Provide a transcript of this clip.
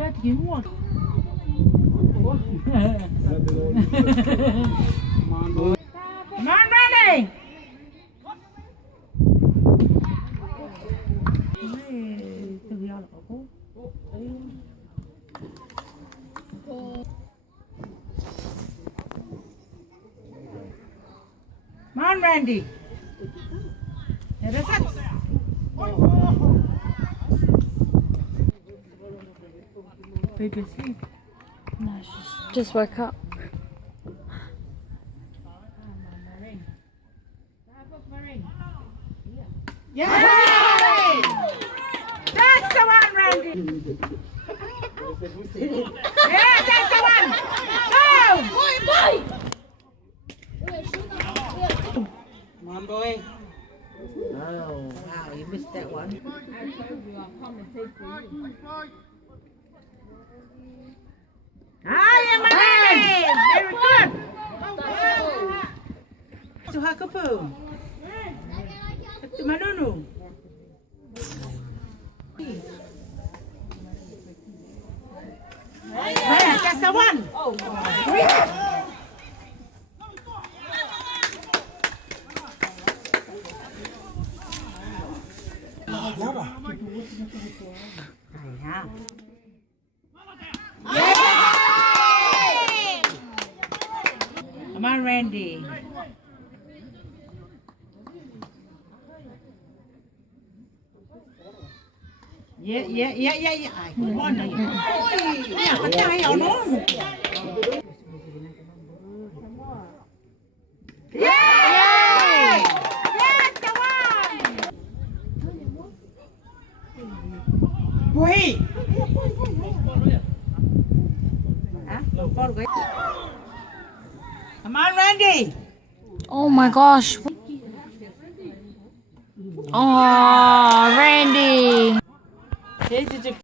Let him walk. Come on, Randy. Come on, Randy. There is it. Baby, sleep. No, she's just woke up. Yay! That's the one, Randy. Yeah, that's the one. Go! Come on, boy. Oh, wow, you missed that one. I told you I'll come and take for you. Hi, Emily! Very good. To Hakapu. To Manunu. There, that's the one. Come on, Randy. Yeah. Ai, ngon này. Ôi, nè, cái chai ở nó. Yay! Yes, come on. Ui. Hả? Con cái. Come on, Randy. Oh my gosh. Oh, Randy.